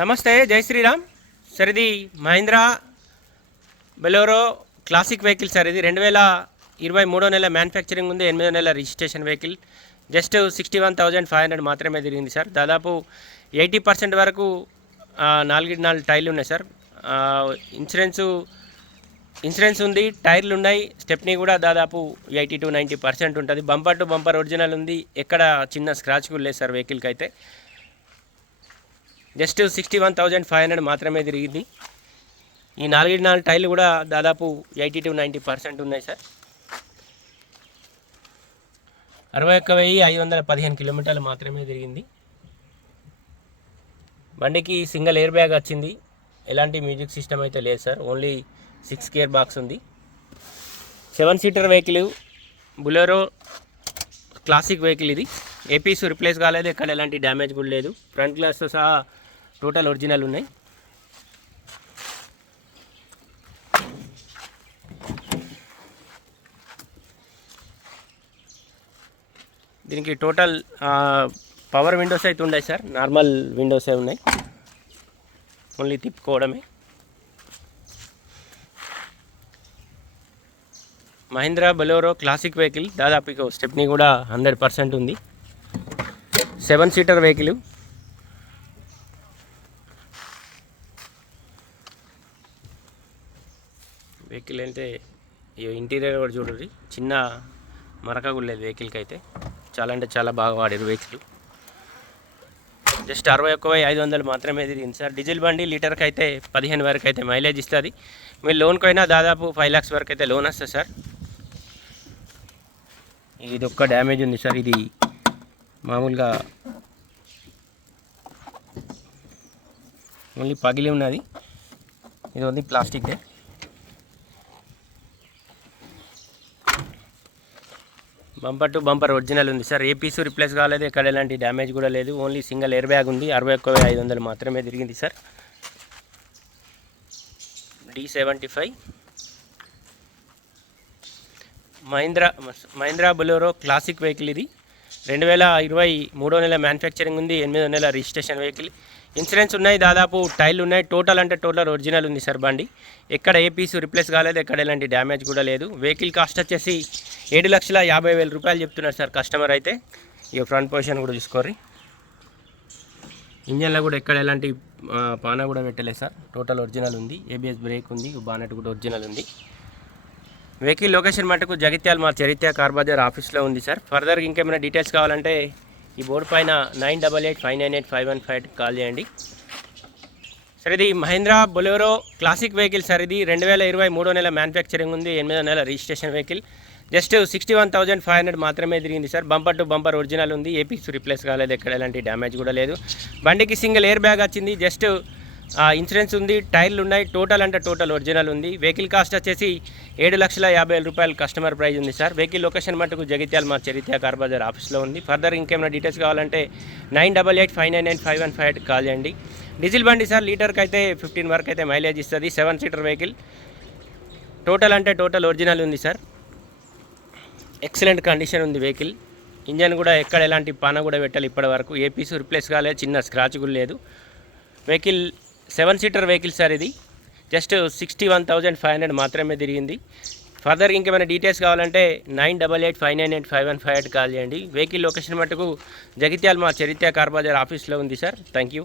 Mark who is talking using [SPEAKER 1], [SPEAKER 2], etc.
[SPEAKER 1] నమస్తే జై శ్రీరామ్. సార్ ఇది Mahindra Bolero classic vehicle sir ఇది రెండు వేల ఇరవై మూడో నెల మ్యానుఫ్యాక్చరింగ్ ఉంది ఎనిమిదో నెల registration vehicle. Just sixty one thousand five hundred మాత్రమే తిరిగింది సార్. దాదాపు ఎయిటీ పర్సెంట్ వరకు నాలుగు నాలుగు టైర్లు ఉన్నాయి సార్. ఇన్సూరెన్సు ఇన్సూరెన్స్ ఉంది టైర్లు ఉన్నాయి. స్టెప్నీ కూడా దాదాపు ఎయిటీ టు నైంటీ పర్సెంట్ ఉంటుంది. బంపర్ టు బంపర్ ఒరిజినల్ ఉంది. ఎక్కడ చిన్న స్క్రాచ్ కూడా లేదు సార్ వెహికల్కి అయితే just sixty one thousand five hundred మాత్రమే తిరిగింది. ఈ నాలుగు నాలుగు టైర్లు కూడా దాదాపు ఎయిటీ టు నైంటీ పర్సెంట్ ఉన్నాయి సార్. అరవై ఒక్క వెయ్యి ఐదు వందల పదిహేను కిలోమీటర్లు మాత్రమే తిరిగింది. బండికి సింగిల్ ఎయిర్ బ్యాగ్ వచ్చింది. ఎలాంటి మ్యూజిక్ సిస్టమ్ అయితే లేదు sir. Only six gear box ఉంది. Seven seater vehicle Bolero classic vehicle ఇది. ఏపీస్ రిప్లేస్ కాలేదు. ఎక్కడ ఎలాంటి డ్యామేజ్ కూడా లేదు. ఫ్రంట్ గ్లాస్తో సహా టోటల్ ఒరిజినల్ ఉన్నాయి. దీనికి టోటల్ పవర్ విండోస్ అయితే ఉన్నాయి సార్. నార్మల్ విండోసే ఉన్నాయి. Only తిప్పుకోవడమే. Mahindra Bolero classic vehicle. దాదాపు స్టెప్ని కూడా హండ్రెడ్ పర్సెంట్ ఉంది. Seven seater vehicle. వెహికల్ అంటే ఈ ఇంటీరియర్ కూడా చూడండి. చిన్న మరక కూడా లేదు వెహికల్కి అయితే చాలా అంటే చాలా బాగా వాడారు వెహికల్. జస్ట్ అరవై ఒక్క ఐదు వందలు మాత్రమే తిరిగింది సార్. డీజిల్ బండి లీటర్కి అయితే పదిహేను వరకు అయితే మైలేజ్ ఇస్తుంది. మీరు లోన్కి అయినా దాదాపు ఫైవ్ ల్యాక్స్ వరకు అయితే లోన్ వస్తుంది సార్. ఇది ఒక్క డ్యామేజ్ ఉంది సార్. ఇది మామూలుగా ఓన్లీ పగిలి ఉన్నది. ఇది ఉంది ప్లాస్టిక్దే. బంపర్ టు బంపర్ ఒరిజినల్ ఉంది. సార్ ఏ పీసు రిప్లేస్ కాలేదు ఎక్కడ ఎలాంటి డ్యామేజ్ కూడా లేదు. ఓన్లీ సింగిల్ ఎయిర్ బ్యాగ్ ఉంది. అరవై ఒక్క ఐదు వందలు మాత్రమే తిరిగింది sir. D seventy five Mahindra Mahindra Bolero classic vehicle ఇది. రెండు వేల ఇరవై మూడో నెల మ్యానుఫ్యాక్చరింగ్ ఉంది. ఎనిమిదో నెల రిజిస్ట్రేషన్ వెహికల్. ఇన్సూరెన్స్ ఉన్నాయి దాదాపు టైర్లు ఉన్నాయి. టోటల్ అంటే టోటల్ ఒరిజినల్ ఉంది సార్ బండి. ఎక్కడ ఏ పీసు రిప్లేస్ కాలేదు ఎక్కడ ఎలాంటి డ్యామేజ్ కూడా లేదు. వెహికల్ కాస్ట్ వచ్చేసి ఏడు లక్షల యాభై వేల రూపాయలు చెప్తున్నారు సార్ కస్టమర్ అయితే. ఇక ఫ్రంట్ పొజిషన్ కూడా చూసుకోర్రి. ఇంజన్లో కూడా ఎక్కడ ఎలాంటి పాన పానా కూడా పెట్టలేదు సార్. టోటల్ ఒరిజినల్ ఉంది. ఏబిఎస్ బ్రేక్ ఉంది. బానెట్ కూడా ఒరిజినల్ ఉంది. వెహికల్ లొకేషన్ మటుకు జగిత్యాల మా చరిత్ర కార్ బజార్ ఆఫీస్లో ఉంది సార్. ఫర్దర్గా ఇంకేమైనా డీటెయిల్స్ కావాలంటే ఈ బోర్డు పైన nine double eight five nine eight five one five call చేయండి. సార్ ఇది Mahindra Bolero classic vehicle sir ఇది రెండు వేల ఇరవై మూడో నెల మ్యానుఫ్యాక్చరింగ్ ఉంది ఎనిమిదో నెల registration vehicle. Just sixty one thousand five hundred మాత్రమే తిరిగింది sir. Bumper to bumper original ఉంది ఏపీస్ రిప్లేస్ కాలేదు ఎక్కడ ఎలాంటి డ్యామేజ్ కూడా లేదు. బండికి సింగిల్ ఎయిర్ బ్యాగ్ వచ్చింది జస్ట్ ఇన్సూరెన్స్ ఉంది టైర్లు ఉన్నాయి టోటల్ అంటే టోటల్ ఒరిజినల్ ఉంది. వెహికల్ కాస్ట్ వచ్చేసి ఏడు లక్షల యాభై వేల రూపాయలు కస్టమర్ ప్రైజ్ ఉంది సార్. వెహికల్ లొకేషన్ మటుకు జగిత్యాల మా చరిత్ర కార్ బజార్ ఆఫీస్లో ఉంది. ఫర్దర్ ఇంకేమైనా డీటెయిల్స్ కావాలంటే nine double eight five nine nine five one five call చేయండి. డీజిల్ బండి సార్ లీటర్కి అయితే ఫిఫ్టీన్ వరకు అయితే మైలేజ్ ఇస్తుంది. Seven seater vehicle. టోటల్ అంటే టోటల్ ఒరిజినల్ ఉంది సార్. ఎక్సలెంట్ కండిషన్ ఉంది వెహికల్. ఇంజన్ కూడా ఎక్కడ ఎలాంటి పాన కూడా పెట్టాలి ఇప్పటి వరకు. ఏ పీసు రిప్లేస్ కాలేదు చిన్న స్క్రాచ్ కూడా లేదు. Vehicle seven seater vehicle sir ఇది. Just sixty one thousand five hundred మాత్రమే తిరిగింది. ఫర్దర్ ఇంకేమైనా డీటెయిల్స్ కావాలంటే nine double eight five nine eight five one five eight call చేయండి. వెహికల్ లొకేషన్ మటుకు జగిత్యాల మా చరిత్ర కార్ బజార్ ఆఫీస్లో ఉంది సార్. Thank you.